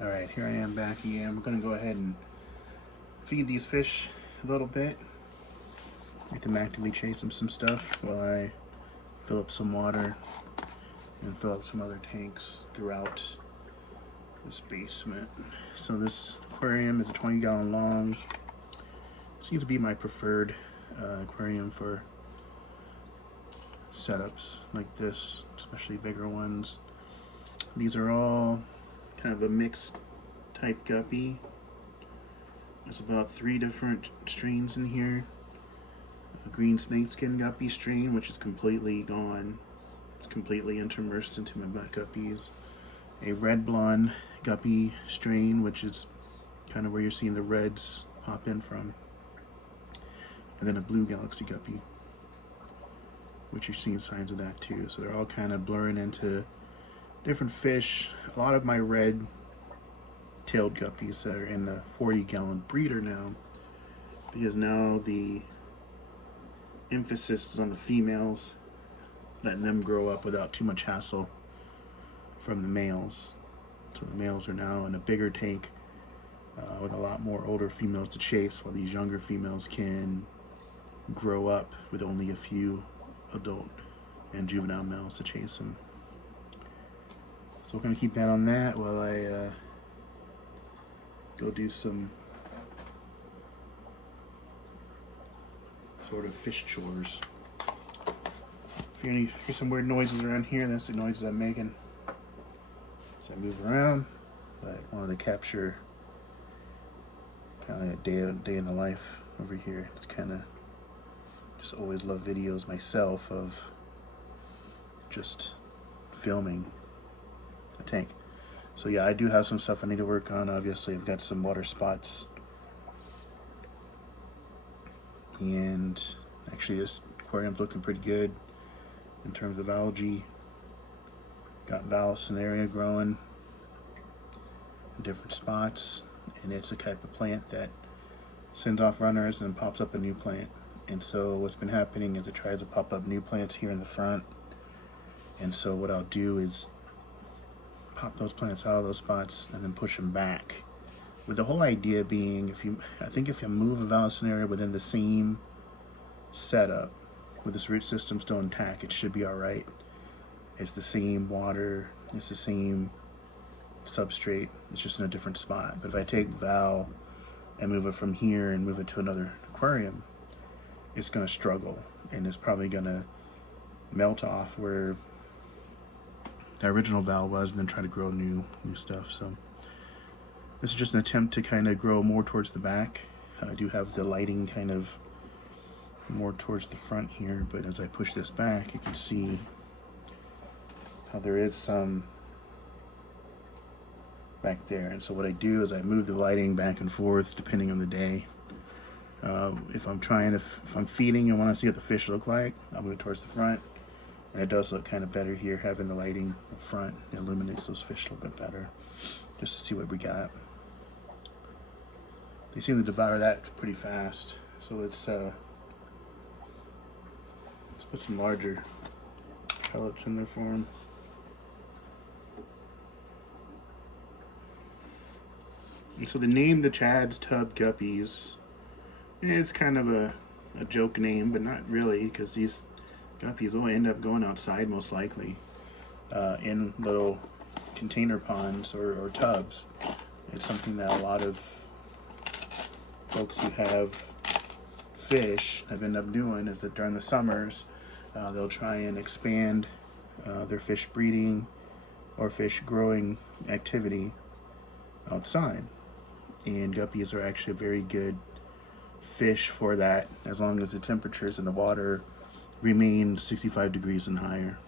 Alright, here I am back again. We're going to go ahead and feed these fish a little bit. Make them actively chase them some stuff while I fill up some water and fill up some other tanks throughout this basement. So this aquarium is a 20-gallon long. Seems to be my preferred aquarium for setups like this, especially bigger ones. These are all kind of a mixed type guppy. There's about 3 different strains in here. A green snakeskin guppy strain, which is completely gone. It's completely intermersed into my black guppies. A red blonde guppy strain, which is kind of where you're seeing the reds pop in from. And then a blue galaxy guppy, which you're seeing signs of that too. So they're all kind of blurring into different fish. A lot of my red-tailed guppies are in the 40-gallon breeder now, because now the emphasis is on the females, letting them grow up without too much hassle from the males. So the males are now in a bigger tank with a lot more older females to chase, while these younger females can grow up with only a few adult and juvenile males to chase them. So we're going to keep that on that while I go do some sort of fish chores. If you hear some weird noises around here, that's the noises I'm making as I move around. But I wanted to capture kind of like a day in the life over here. It's kind of just always love videos myself of just filming a tank. So yeah, I do have some stuff I need to work on. Obviously, I've got some water spots, and actually this aquarium's looking pretty good in terms of algae. Got Vallisneria growing in different spots, and it's a type of plant that sends off runners and pops up a new plant. And so what's been happening is it tries to pop up new plants here in the front, and so what I'll do is pop those plants out of those spots and then push them back, with the whole idea being, if you move a Vallisneria within the same setup with this root system still intact, it should be alright. It's the same water, it's the same substrate, it's just in a different spot. But if I take Val and move it from here and move it to another aquarium, it's going to struggle, and it's probably going to melt off where the original Val was, and then try to grow new stuff. So this is just an attempt to kind of grow more towards the back. I do have the lighting kind of more towards the front here, but as I push this back, you can see how there is some back there. And so what I do is I move the lighting back and forth depending on the day. If I'm feeding and want to see what the fish look like, I'll move it towards the front. And it does look kind of better here, having the lighting up front. It illuminates those fish a little bit better, just to see what we got. They seem to devour that pretty fast. So let's put some larger pellets in there for them. And so the name, the Chad's Tub Guppies, it's kind of a joke name, but not really, because these guppies will end up going outside most likely in little container ponds or tubs. It's something that a lot of folks who have fish have ended up doing, is that during the summers they'll try and expand their fish breeding or fish growing activity outside. And guppies are actually a very good fish for that, as long as the temperatures in the water remain 65 degrees and higher.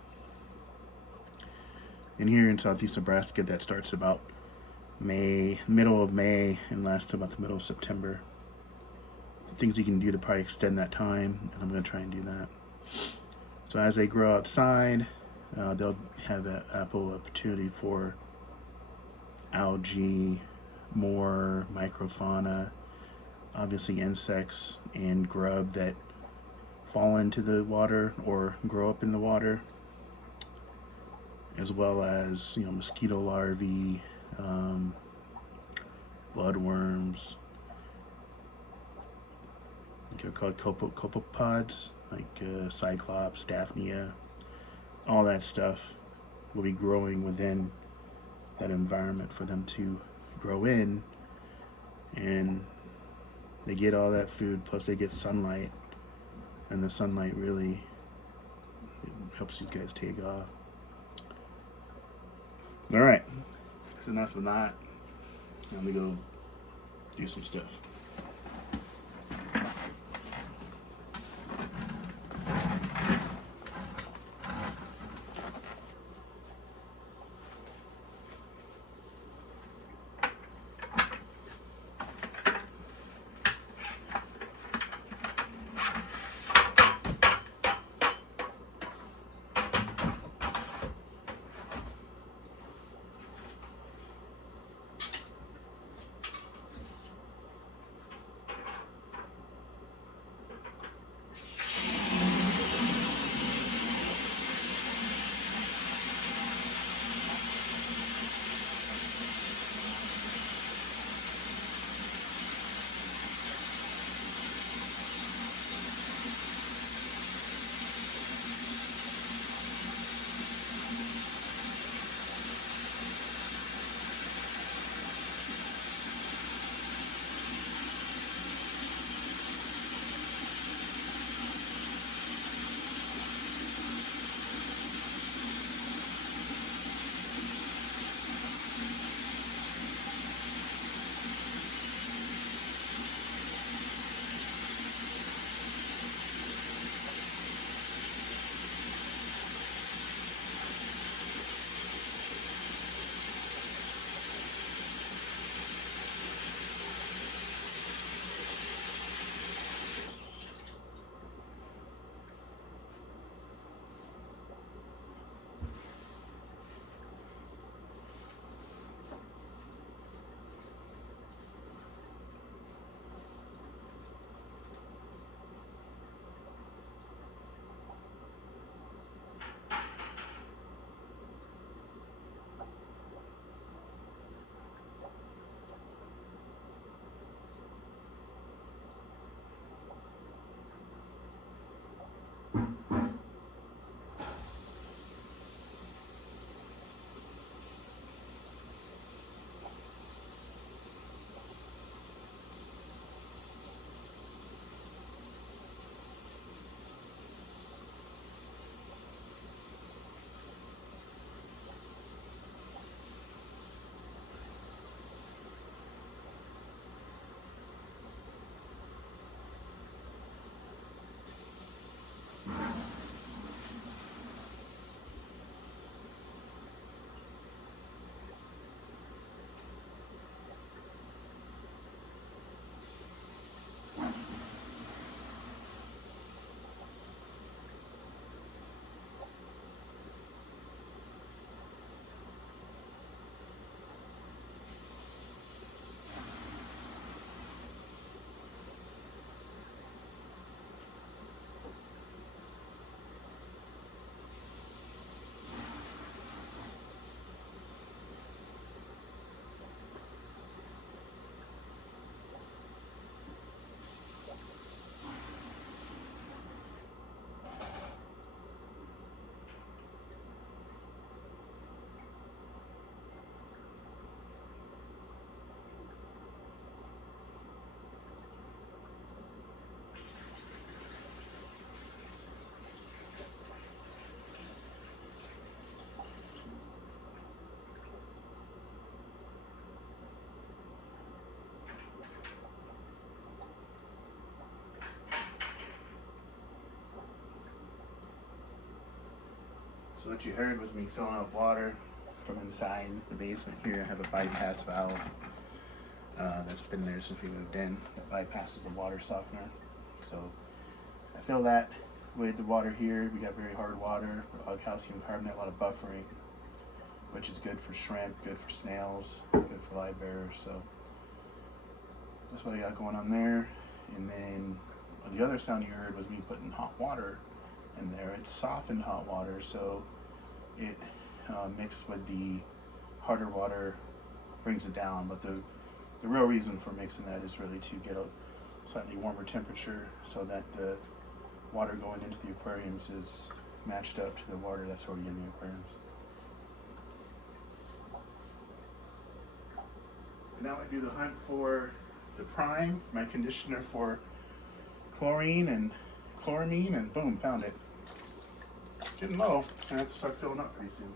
And here in southeast Nebraska, that starts about middle of May, and lasts about the middle of September. Things you can do to probably extend that time, and I'm going to try and do that. So as they grow outside, they'll have that ample opportunity for algae, more microfauna, obviously insects and grub that fall into the water or grow up in the water, as well as mosquito larvae, bloodworms, they're called copepods, like cyclops, daphnia, all that stuff will be growing within that environment for them to grow in, and they get all that food, plus they get sunlight, and the sunlight really helps these guys take off. All right, that's enough of that. Let me go do some stuff. So what you heard was me filling up water from inside the basement here. I have a bypass valve that's been there since we moved in. That bypasses the water softener. So I fill that with the water here. We got very hard water, calcium carbonate, a lot of buffering, which is good for shrimp, good for snails, good for live bearers. So that's what I got going on there. And then the other sound you heard was me putting hot water in there. It's softened hot water, so it mixed with the harder water brings it down. But the the real reason for mixing that is really to get a slightly warmer temperature so that the water going into the aquariums is matched up to the water that's already in the aquariums. And now I do the hunt for the prime, my conditioner for chlorine and chloramine, and boom, found it. Getting low, and I have to start filling up pretty soon.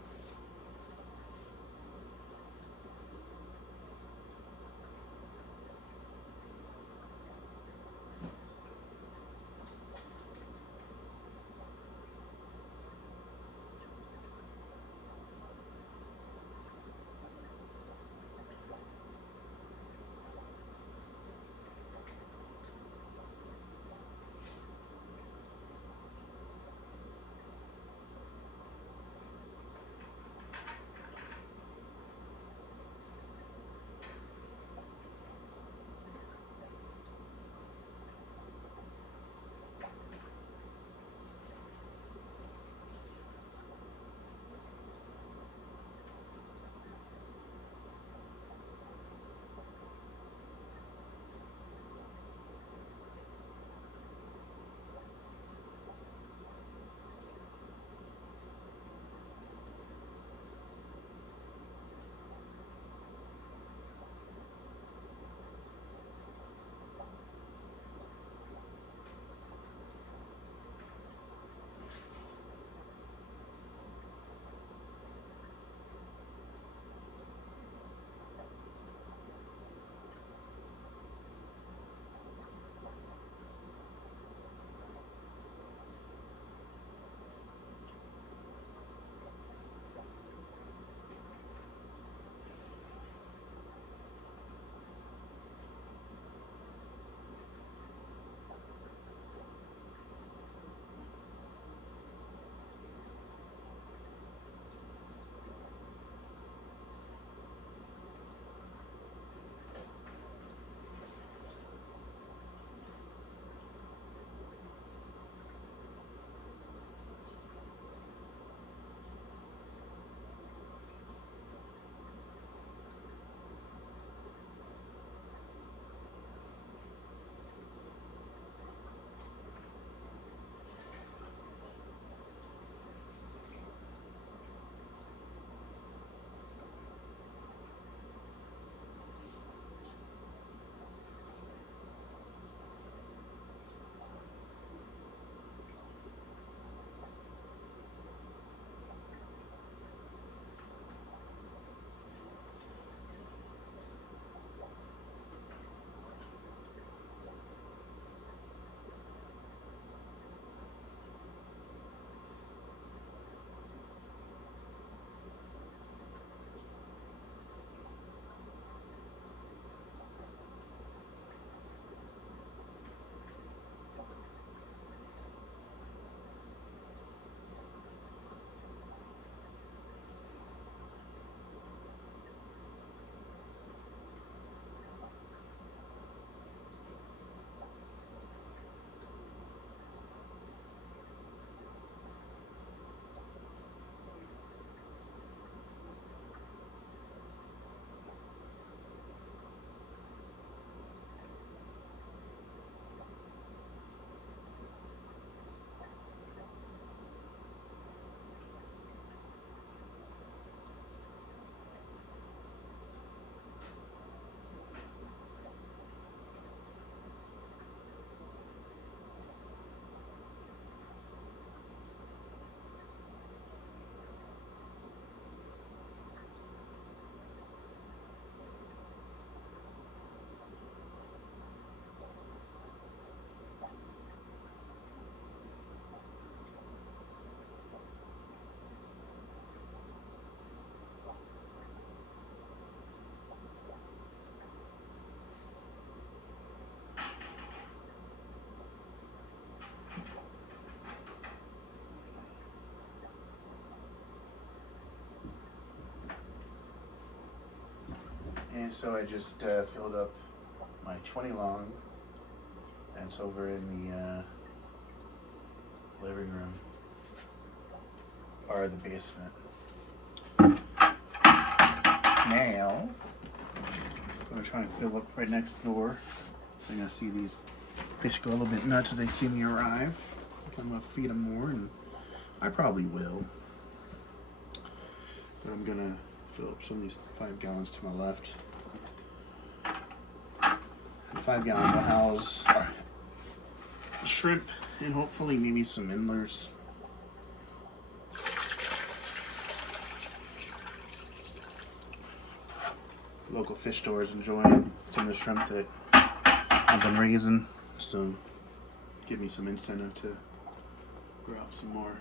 And so I just filled up my 20 long. That's over in the living room or the basement. Now, I'm going to gonna try and fill up right next door. So you're gonna see these fish go a little bit nuts as they see me arrive. I'm gonna feed them more, and I probably will. But I'm gonna fill up some of these 5 gallons to my left. And 5 gallons will house our shrimp and hopefully maybe some endlers. Local fish store is enjoying some of the shrimp that I've been raising, so give me some incentive to grow out some more.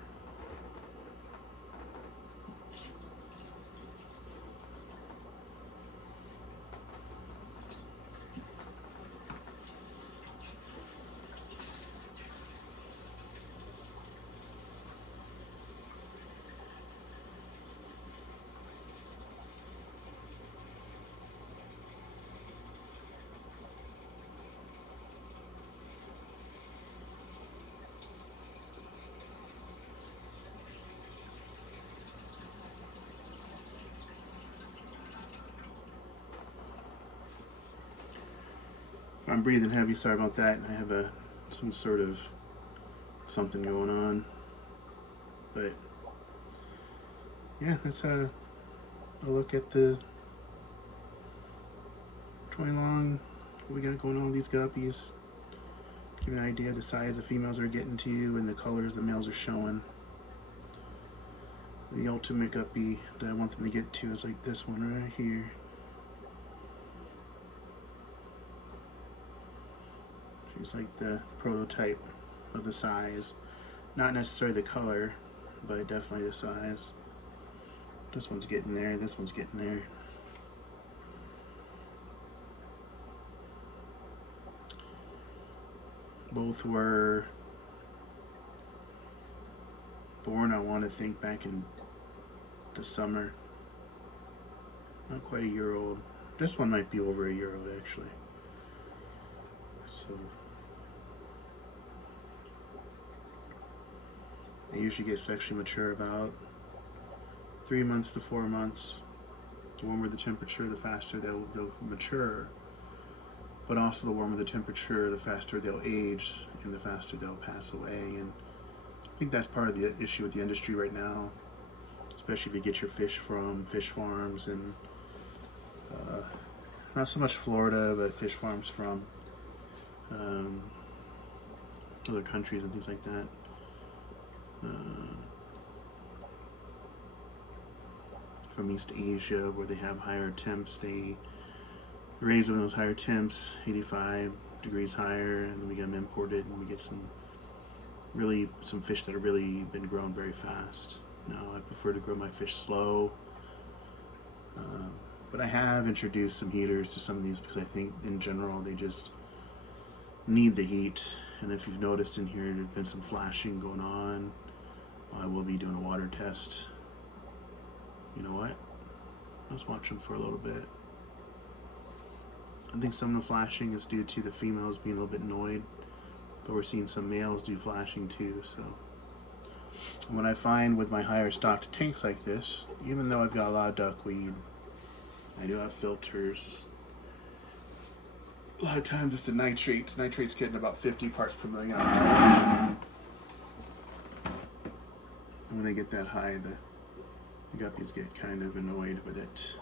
I'm breathing heavy, sorry about that. I have some sort of something going on. But yeah, that's a look at the 20 long, what we got going on with these guppies. Give you an idea of the size the females are getting to you and the colors the males are showing. The ultimate guppy that I want them to get to is like this one right here. She's like the prototype of the size. Not necessarily the color, but definitely the size. This one's getting there, this one's getting there. Both were born, I want to think, back in the summer. Not quite a year old. This one might be over a year old actually. So they usually get sexually mature about 3 months to 4 months. The warmer the temperature, the faster they'll mature. But also the warmer the temperature, the faster they'll age and the faster they'll pass away. And I think that's part of the issue with the industry right now, especially if you get your fish from fish farms and not so much Florida, but fish farms from other countries and things like that. From East Asia, where they have higher temps, they raise them in those higher temps, 85 degrees higher, and then we get them imported, and we get some fish that have really been grown very fast. Now, I prefer to grow my fish slow, but I have introduced some heaters to some of these because I think in general they just need the heat. And if you've noticed in here, there's been some flashing going on. I will be doing a water test. You know what? Let's watch them for a little bit. I think some of the flashing is due to the females being a little bit annoyed, but we're seeing some males do flashing too. So what I find with my higher stocked tanks like this, even though I've got a lot of duckweed, I do have filters. A lot of times it's the nitrates. Nitrates getting about 50 parts per million. And when they get that high, the guppies get kind of annoyed with it.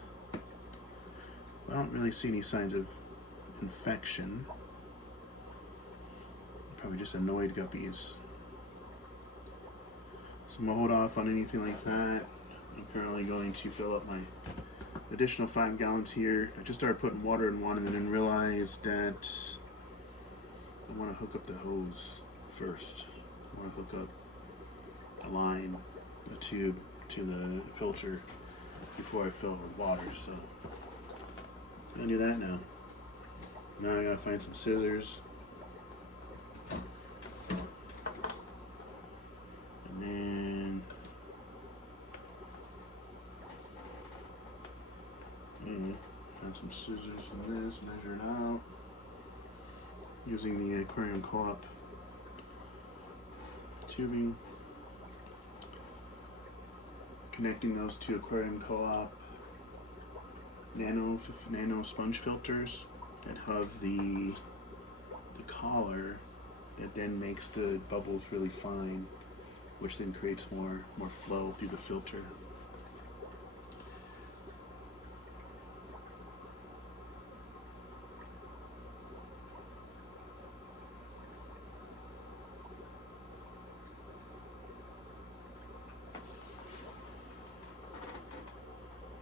I don't really see any signs of infection. Probably just annoyed guppies. So I'm going to hold off on anything like that. I'm currently going to fill up my additional 5 gallons here. I just started putting water in one and then realized that I want to hook up the hose first. I want to hook up a line, a tube to the filter before I fill it with water. So I'm going to do that now. Now I got to find some scissors. And then find some scissors in this, measure it out. Using the aquarium co-op tubing. Connecting those to aquarium co-op nano sponge filters that have the collar that then makes the bubbles really fine, which then creates more flow through the filter.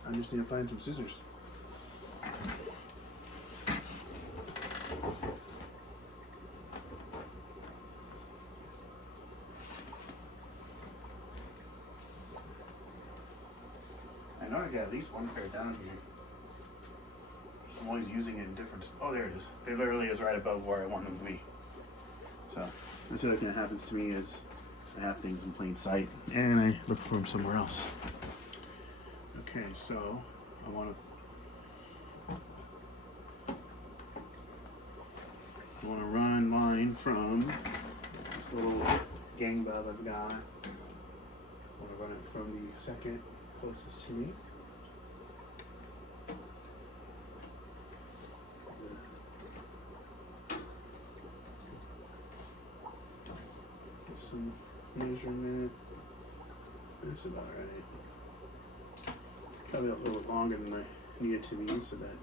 I just need to find some scissors. I know I got at least one pair down here. I'm always using it in different. Oh, there it is. It literally is right above where I want them to be. So that's what kind of happens to me is I have things in plain sight and I look for them somewhere else. Okay, so I want to run line from this little gang bub I've got. I want to run it from the second closest to me. Some measurement. That's about right. Probably a little longer than I need it to be so that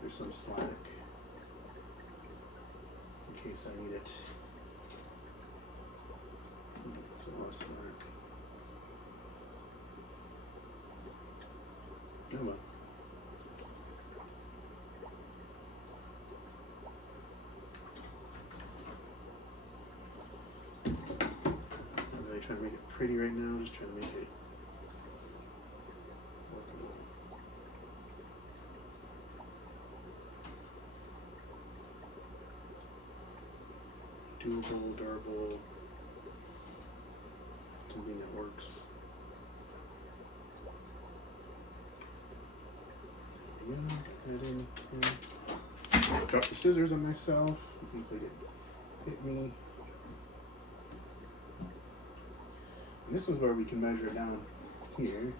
there's some slack in case I need it. So less slack. Oh well. I'm really trying to make it pretty right now, just trying to make it workable. Doable, durable, something that works. Yeah, get that in. Drop the scissors on myself. If they hit me. And this is where we can measure it down here.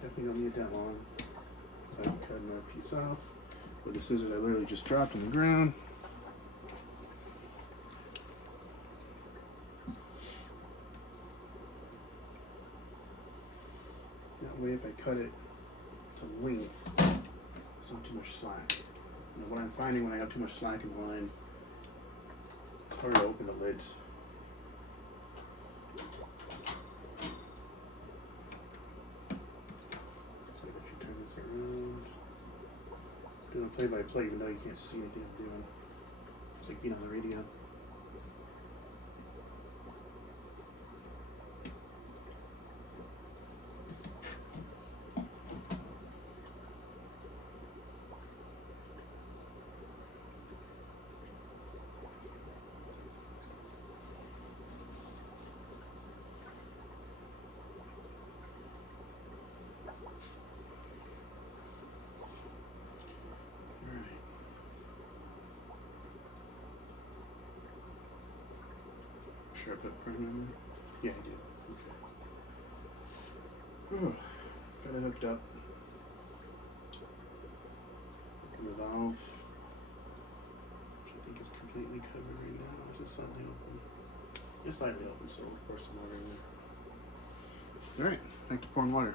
Definitely don't need it that long. I can cut another piece off. With the scissors I literally just dropped on the ground. That way if I cut it to length, there's not too much slack. And what I'm finding when I have too much slack in the line, it's hard to open the lids. So if you turn this around, doing a play-by-play even though you can't see anything I'm doing. It's like being on the radio. Sure I put prime on there? Yeah, I do. Okay. Got it hooked up. And the valve, which I think is completely covered right now. It's just slightly open. It's slightly open, so we'll pour some water in there. Alright, back to pouring water.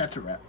that's a wrap.